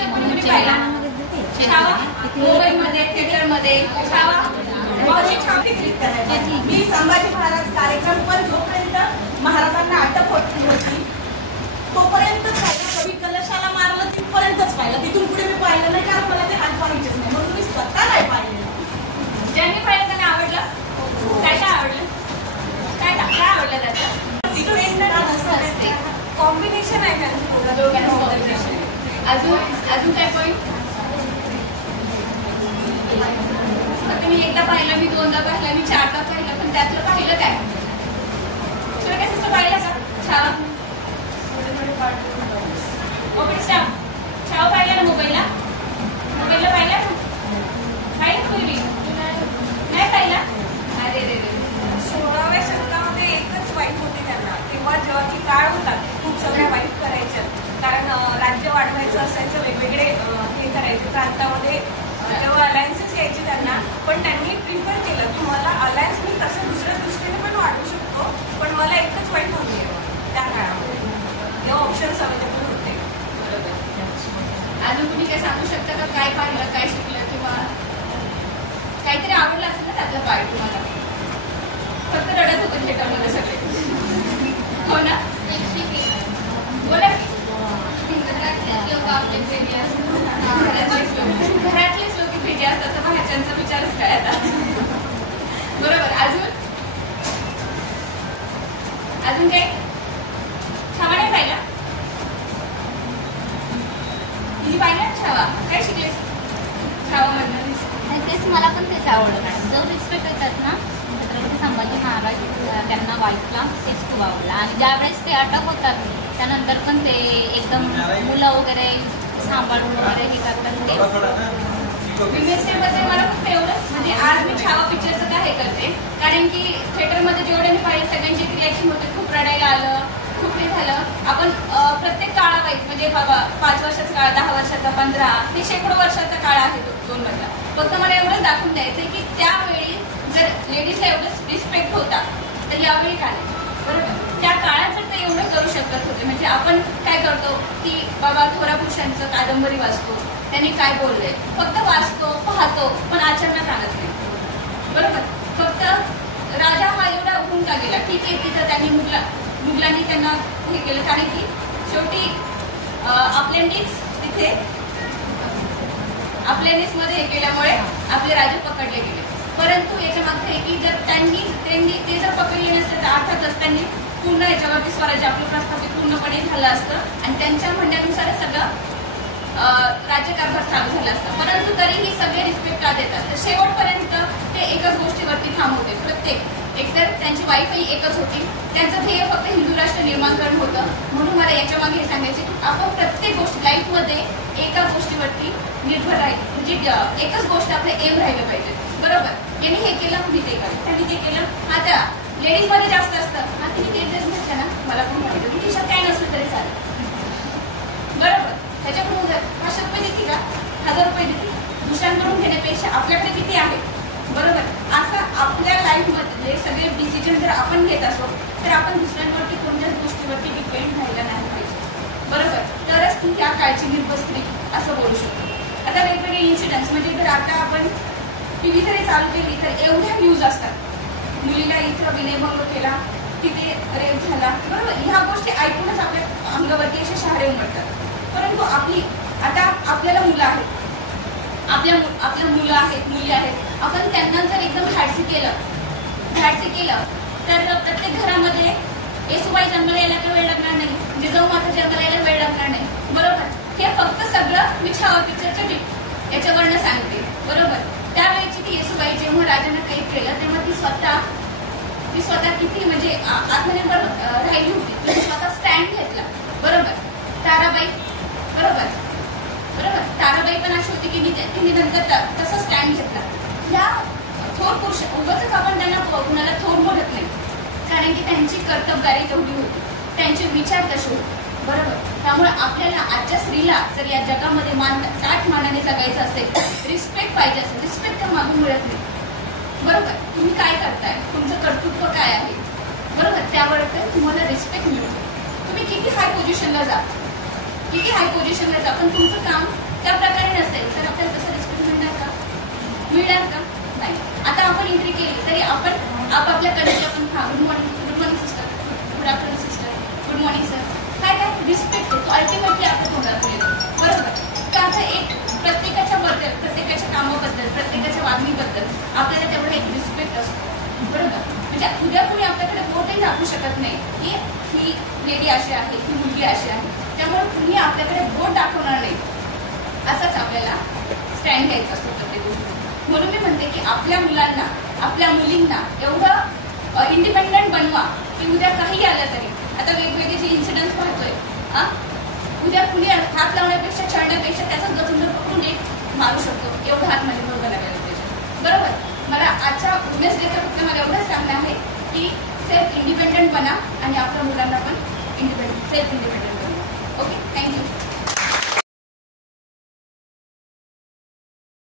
Picture कोणी पाहिला? छावा मोबाईलमध्ये, थिएटरमध्ये छावा. मी संभाजी महाराज कार्यक्रम पण जोपर्यंत महाराजांना अटक होती तोपर्यंत कवी कलशाला मारलं तिथपर्यंतच पाहिलं. तिथून पुढे मी पाहिलं नाही, कारण मला ते हात पाहायचेच नाही, म्हणून मी स्वतः नाही पाहिलेलं. ज्यांनी पाहिलं त्यांना आवडलं. काय काय आवडलं? काय काय आवडलं त्याचं? कॉम्बिनेशन आहे त्यांचं दोघांचं कॉम्बिनेशन. अजून काय पॉईंट? मी एकदा पाहिलं, मी दोनदा पाहिलं, मी चारदा पाहिलं, पण त्यातलं पाहिलं काय? तुला काय सिस्टर पाहिलं का? Chhava okay staff. छावा पाहिला ना मोबाईलला? मोबाईलला पाहिला ना? पाहिलं पूर्वी नाही पाहिला? अरे रे रे. 16व्या शतकामध्ये एकच वाईफ होती त्यांना. तेव्हा जेव्हा की काळ होता खूप सगळ्या वाईफ करायच्या, कारण राज्य वाढवायचं असायचं, वेगवेगळे हे करायचे प्रांतामध्ये, तेव्हा अलायन्सेस यायचे त्यांना. पण त्यांनी प्रिफर केलं की मला अलायन्स मी कसं दुसऱ्या दृष्टीने पण वाढवू शकतो, पण मला एकच वाईफ हवी आहे त्या काळामध्ये. हे ऑप्शन्स अवेलेबल होते. अजून तुम्ही काय सांगू शकता का? काय पाहिलं, काय शिकलं, किंवा काहीतरी आवडलं असेल ना त्यातलं पार्ट तुम्हाला? फक्त रडत होतं थिएटरमध्ये सगळे, हो ना? बोला की. घरातलेच लोक भेटी असतात तर बाहेरच्यांचा विचारच काय आता. बरोबर. अजून काय? छावा नाही पाहिला? तुझी पाहिला छावा? काय शिकलेस छावा मधनं? तेच मला पण तेच आवडलं मॅडम. जो रिस्पेक्ट येतात ना छत्रपती संभाजी महाराज, त्यांना वाईफला तेच खूप आवडलं. आणि ज्यावेळेस ते अटक होतात त्यानंतर पण ते एकदम मुलं वगैरे सांभाळून वगैरे हे करतात. मध्ये मला फक्त एवढंच, म्हणजे आज मी छावा पिक्चरचं काय हे करते, कारण की थिएटरमध्ये जेवढे मी पाहिले सगळ्यांची रिॲक्शन होते, खूप रडायला आलं, खूप हे झालं. आपण प्रत्येक काळावाईज, म्हणजे बाबा 5 वर्षाचा काळ, 10 वर्षाचा, 15, हे शेकडो वर्षाचा काळ आहे तो 2 मधला. फक्त मला एवढंच दाखवून द्यायचंय की त्यावेळी जर लेडीजला एवढंच रिस्पेक्ट होता तर यावेळी काय, बरोबर? त्या काळात जर ते एवढं करू शकत होते, म्हणजे आपण काय करतो की बाबा थोरा पुरुषांचं कादंबरी वाचतो, त्यांनी काय बोलले, फक्त वाचतो, पाहतो, पण आचरणात आणत नाही, बरोबर? फक्त राजा हा एवढा उठून का गेला? ठीक आहे, तिथं त्यांनी मुघलांनी त्यांना हे केलं, कारण की शेवटी आपल्यांनीच तिथे आपल्यानेच मध्ये हे केल्यामुळे आपले राजे पकडले गेले. परंतु याच्या मागचं आहे की जर त्यांनी ते जर पकडले नसते तर अर्थातच त्यांनी पूर्ण याच्यावरती स्वराज्य आपलं प्रस्थापित पूर्णपणे झालं असतं आणि त्यांच्या म्हणण्यानुसारच सगळं राज्यकारभार चालू झाला असता. परंतु तरीही सगळे रिस्पेक्ट का देतात? तर शेवटपर्यंत ते एकच गोष्टीवरती ठाम होते. प्रत्येक एकतर त्यांची वाईफही एकच होती, त्यांचं ध्येय फक्त हिंदू राष्ट्र निर्माण करणं होतं. म्हणून मला याच्या मागे हे सांगायचे की आपण प्रत्येक गोष्ट लाईफमध्ये एका गोष्टीवरती निर्भर राहील, म्हणजे एकच गोष्ट आपलं एम राहिलं पाहिजे, बरोबर? यांनी हे केलं, मी ते केलं, त्यांनी ते केलं. आता लेडीजमध्ये जास्त असतं, हा तिने ते ड्रेस घातला ना, मला पण माहिती टी शर्ट काय नसलं तरी चालेल, बरोबर? त्याच्याकडून 500 रुपये देते का, 1000 रुपये देते, दुसऱ्यांकडून घेण्यापेक्षा आपल्याकडे किती आहे, बरोबर? असं आपल्या लाईफमधले सगळे डिसिजन जर आपण घेत असो तर आपण दुसऱ्यांवरती कोणत्याच गोष्टीवरती डिपेंड राहायला नाही पाहिजे, बरोबर? तरच ती त्या काळची निर्भय स्त्री असं बोलू शकतो. आता वेगवेगळे इन्सिडेंट्स, म्हणजे जर आता आपण टीव्ही जरी चालू केली तर एवढ्या न्यूज असतात, मुलीला इथं विनयभंग केला, तिथे रेप झाला, बरोबर? ह्या गोष्टी ऐकूनच आपल्या अंगावरती असे शहारे उमटतात. परंतु आता आपल्याला मुलं आहेत, आपल्या मुलं आहेत, मुली आहेत, आपण त्यांना जर एकदम धाडसी केलं तर प्रत्येक घरामध्ये येसुबाई जन्माला यायला काही वेळ लागणार नाही, जिजाऊ माता जन्माला यायला वेळ लागणार नाही, बरोबर? हे फक्त सगळं मी छावा पिक्चरच्या याच्यावरनं सांगते, बरोबर? त्यावेळेची ती येसुबाई जेव्हा राजाने काही केलं तेव्हा ती स्वतः किती म्हणजे आत्मनिर्भर राहिली होती, तिने स्वतः स्टँड घेतला, बरोबर? ताराबाई, बरोबर? ताराबाई पण अशी होती की तिने नंतर तसं स्टँड घेतला. ह्या थोर पुरुष, उगाचच आपण त्यांना कुणाला थोर बोलत नाही, कारण की त्यांची कर्तबगारी तेवढी होती, त्यांचे विचार तसे होते, बरोबर? त्यामुळे आपल्याला आजच्या स्त्रीला जर या जगामध्ये ताठ मानाने जगायचं असेल, रिस्पेक्ट पाहिजे असेल, रिस्पेक्ट तर मागून मिळत नाही, बरोबर? तुम्ही काय करताय, तुमचं कर्तृत्व काय आहे, बरोबर? त्यावर तुम्हाला रिस्पेक्ट मिळतो. तुम्ही किती हाय पोझिशनला जा, पण तुमचं काम दाखवणार नाही. असंच आपल्याला स्टँड घ्यायचा असतो प्रत्येक गोष्टी. म्हणून मी म्हणते की आपल्या मुलांना, आपल्या मुलींना एवढं इंडिपेंडंट बनवा की उद्या काही आलं तरी, आता वेगवेगळे जे इन्सिडेंट्स पाहतोय, उद्या कुणी हात लावण्यापेक्षा, छळण्यापेक्षा त्याचा गचुंड पकडून एक मारू शकतो, एवढं हातमध्ये बरोबर लागायला पाहिजे. बरोबर. मला आजच्या वुमेन्स डेचं फक्त मला एवढंच सांगणं आहे की सेल्फ इंडिपेंडंट बना आणि आपल्या मुलांना पण सेल्फ इंडिपेंडंट